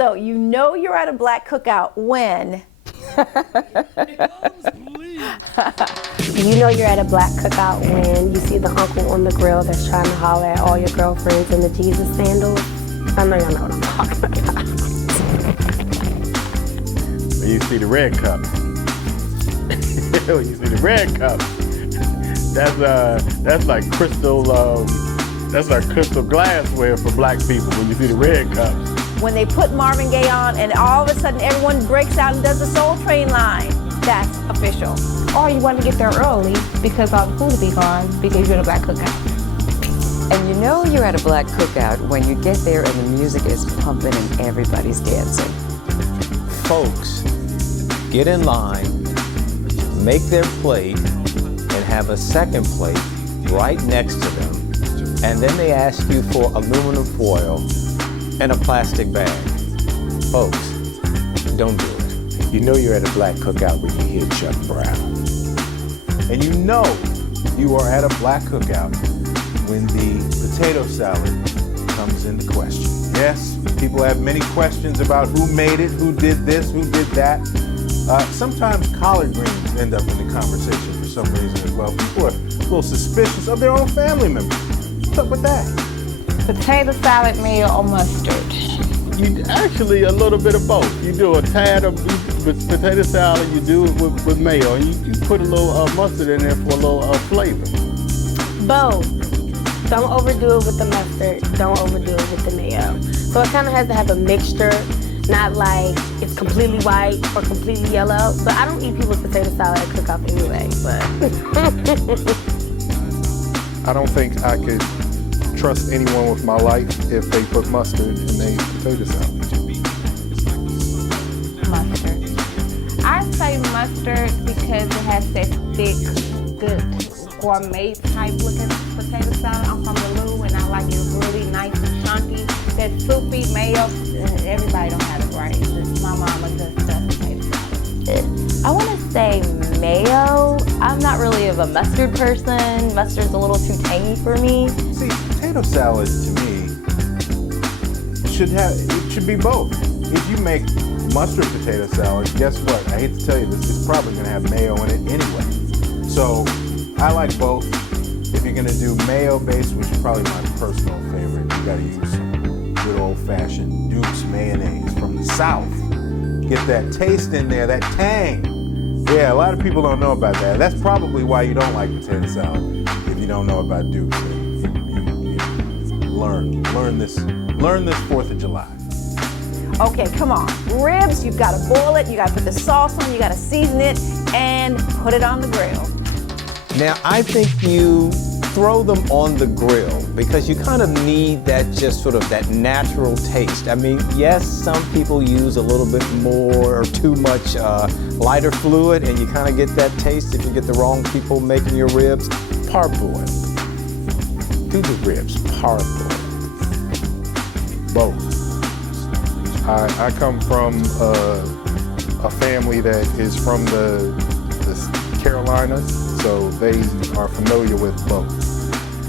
So you know you're at a black cookout when you know you're at a black cookout when you see the uncle on the grill that's trying to holler at all your girlfriends in the Jesus sandals. I know y'all know what I'm talking about. When you see the red cup. When you see the red cup. That's like crystal. That's like crystal glassware for black people. When you see the red cups. when they put Marvin Gaye on and all of a sudden everyone breaks out and does the Soul Train line. That's official. Or you want to get there early because all the food will be gone because you're at a black cookout. And you know you're at a black cookout when you get there and the music is pumping and everybody's dancing. Folks get in line, make their plate, and have a second plate right next to them. And then they ask you for aluminum foil and a plastic bag. Folks, don't do it. You know you're at a black cookout when you hear Chuck Brown. And you know you are at a black cookout when the potato salad comes into question. Yes, people have many questions about who made it, who did this, who did that. Sometimes collard greens end up in the conversation for some reason as well. People are a little suspicious of their own family members. What's up with that? Potato salad, mayo, or mustard? You actually a little bit of both. You do a tad of with potato salad, you do it with mayo, and you put a little mustard in there for a little flavor. Both. Don't overdo it with the mustard. Don't overdo it with the mayo. So it kind of has to have a mixture, not like it's completely white or completely yellow. But I don't eat people's potato salad at cook-off anyway, but. I don't think I could trust anyone with my life if they put mustard in their potato salad. Mustard. I say mustard because it has that thick, good gourmet type looking potato salad. I'm from the Lou and I like it really nice and chunky. That soupy mayo, everybody don't have it right. My mama does stuff potato salad. I want to say mayo. I'm not really of a mustard person. Mustard's a little too tangy for me. See, potato salad to me should be both. If you make mustard potato salad, guess what? I hate to tell you this, it's probably gonna have mayo in it anyway. So I like both. If you're gonna do mayo based, which is probably my personal favorite, you gotta use some good old fashioned Duke's mayonnaise from the South. Get that taste in there, that tang. Yeah, a lot of people don't know about that. That's probably why you don't like potato salad, if you don't know about Duke's. Learn this 4th of July. Okay, come on. Ribs, you've got to boil it, you got to put the sauce on, you got to season it, and put it on the grill. Now, I think you throw them on the grill because you kind of need that just sort of that natural taste. I mean, yes, some people use a little bit more or too much lighter fluid and you kind of get that taste if you get the wrong people making your ribs. Parboil. Do the ribs parboil. Both. I come from a family that is from the Carolinas, so they are familiar with both.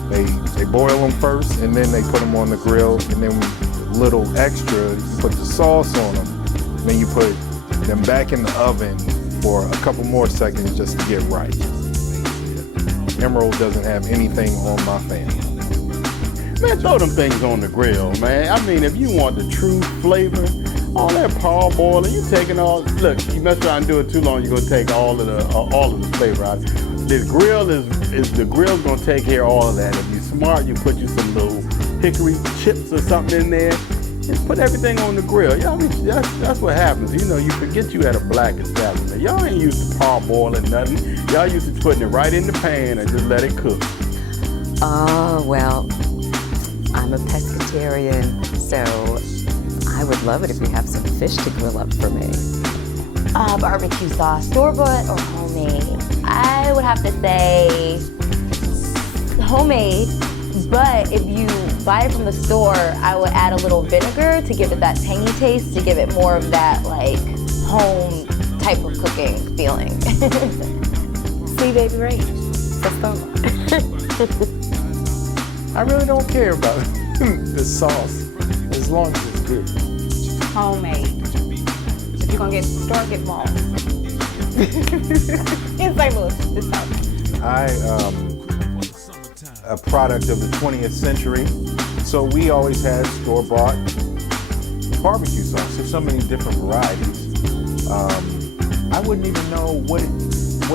They boil them first, and then they put them on the grill, and then a little extra, you put the sauce on them, and then you put them back in the oven for a couple more seconds just to get right. Emerald doesn't have anything on my family. Man, throw them things on the grill, man. I mean, if you want the true flavor, all that parboiling, you taking all. Look, you mess around and do it too long, you're gonna take all of the flavor out. The grill's gonna take care of all of that. If you're smart, you put you some little hickory chips or something in there. Just put everything on the grill. Yeah, I mean, that's what happens. You know, you forget you had a black establishment. Y'all ain't used to parboiling nothing. Y'all used to putting it right in the pan and just let it cook. Oh, well, I'm a pescatarian, so I would love it if you have some fish to grill up for me. Barbecue sauce, store-bought or homemade? I would have to say homemade, but if you buy it from the store, I would add a little vinegar to give it that tangy taste, to give it more of that like home type of cooking feeling. See, baby, right? Let's go. I really don't care about the sauce as long as it's good. homemade. If you're gonna get store, get Mall. In St. Louis, this time. A product of the 20th century, so we always had store-bought barbecue sauce. There's so many different varieties. I wouldn't even know what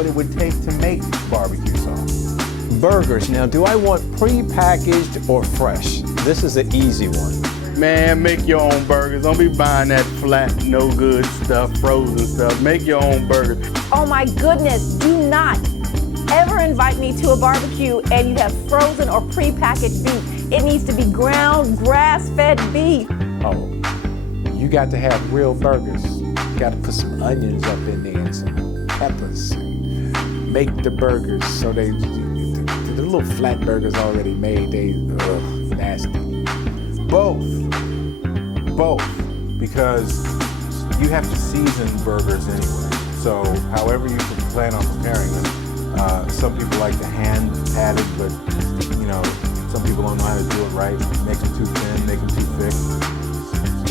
it would take to make barbecue sauce. Burgers. Now, do I want pre-packaged or fresh? This is an easy one. Man, make your own burgers. Don't be buying that flat, no good stuff, frozen stuff. Make your own burgers. Oh my goodness, do not ever invite me to a barbecue and you have frozen or pre-packaged beef. It needs to be ground, grass-fed beef. Oh, you got to have real burgers. You got to put some onions up in there and some peppers. And make the burgers so the little flat burgers already made, nasty. Both, because you have to season burgers anyway. So however you plan on preparing them, some people like to hand pat it, but some people don't know how to do it right. Make them too thin, make them too thick.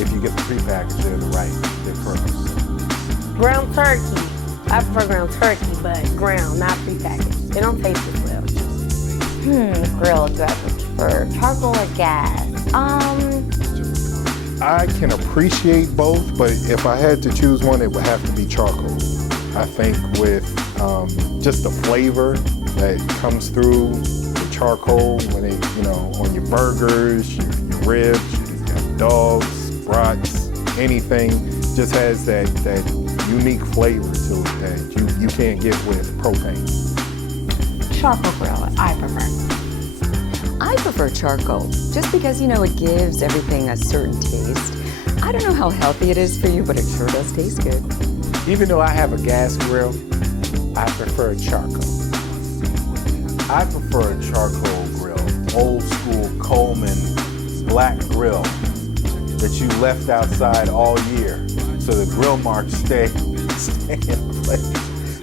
If you get the prepackaged, they're perfect. Ground turkey. I prefer ground turkey, but ground, not prepackaged. They don't taste as well. Grill, do I prefer charcoal or gas? I can appreciate both, but if I had to choose one, it would have to be charcoal. I think with just the flavor that comes through the charcoal when it, on your burgers, your ribs, your dogs, brats, anything, just has that unique flavor to it that you can't get with propane. Charcoal grill, I prefer. I prefer charcoal, just because, it gives everything a certain taste. I don't know how healthy it is for you, but it sure does taste good. Even though I have a gas grill, I prefer charcoal. I prefer a charcoal grill, old school Coleman black grill that you left outside all year so the grill marks stay in place.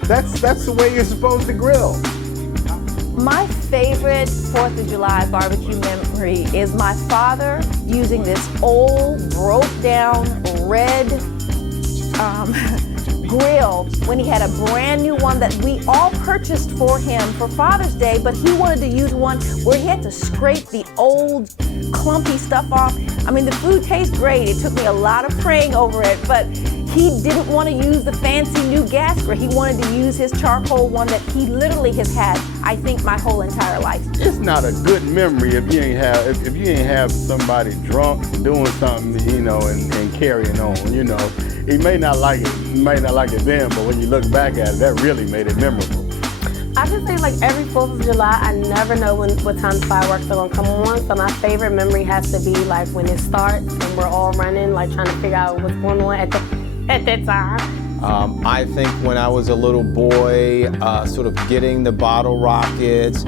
That's the way you're supposed to grill. My favorite 4th of July barbecue memory is my father using this old, broke down, red grill when he had a brand new one that we all purchased for him for Father's Day, but he wanted to use one where he had to scrape the old, clumpy stuff off. I mean, the food tastes great. It took me a lot of praying over it, but he didn't want to use the fancy new gas grill. He wanted to use his charcoal one that he literally has had, I think, my whole entire life. It's not a good memory if you ain't have somebody drunk doing something, and carrying on. He may not like it then, but when you look back at it, that really made it memorable. I just say every 4th of July, I never know what time the fireworks are gonna come on. So my favorite memory has to be when it starts and we're all running, trying to figure out what's going on at that time. I think when I was a little boy, sort of getting the bottle rockets,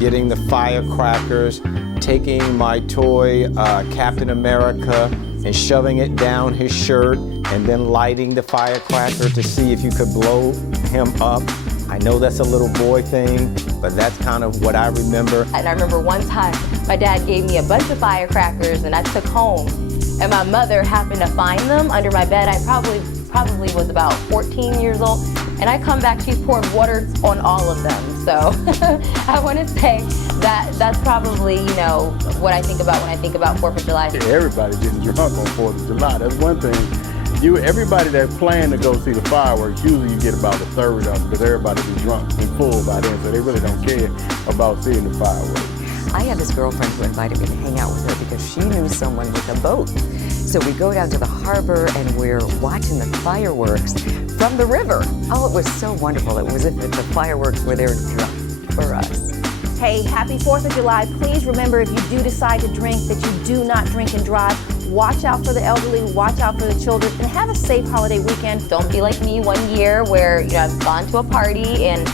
getting the firecrackers, taking my toy Captain America and shoving it down his shirt and then lighting the firecracker to see if you could blow him up. I know that's a little boy thing, but that's kind of what I remember. And I remember one time my dad gave me a bunch of firecrackers and I took home, and my mother happened to find them under my bed. I probably was about 14 years old, and I come back, she's poured water on all of them. So I want to say that's probably, what I think about when I think about 4th of July. Yeah, everybody getting drunk on 4th of July. That's one thing. Everybody that planned to go see the fireworks, usually you get about a third of them because everybody be drunk and full by then, so they really don't care about seeing the fireworks. I had this girlfriend who invited me to hang out with her because she knew someone with a boat. So we go down to the harbor and we're watching the fireworks from the river. Oh, it was so wonderful. It was as if the fireworks were there for us. Hey, happy 4th of July. Please remember, if you do decide to drink, that you do not drink and drive. Watch out for the elderly, watch out for the children, and have a safe holiday weekend. Don't be like me one year where I've gone to a party and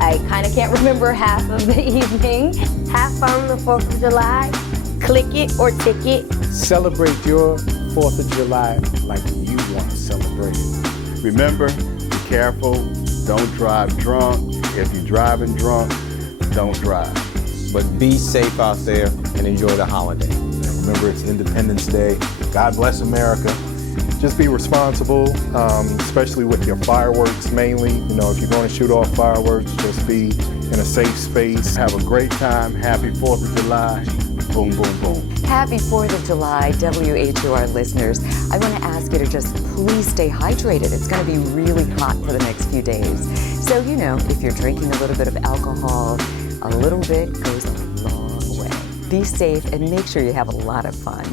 I kind of can't remember half of the evening. Have fun on the 4th of July. Click it or tick it. Celebrate your 4th of July like you want to celebrate it. Remember, be careful, don't drive drunk. If you're driving drunk, don't drive. But be safe out there and enjoy the holiday. Remember, it's Independence Day. God bless America. just be responsible, especially with your fireworks mainly. You know, if you're going to shoot off fireworks, just be in a safe space. Have a great time. Happy 4th of July. Boom, boom, boom. Happy 4th of July, WHUR listeners. I want to ask you to just please stay hydrated. It's going to be really hot for the next few days. So, you know, if you're drinking a little bit of alcohol, a little bit goes a long way. Be safe and make sure you have a lot of fun.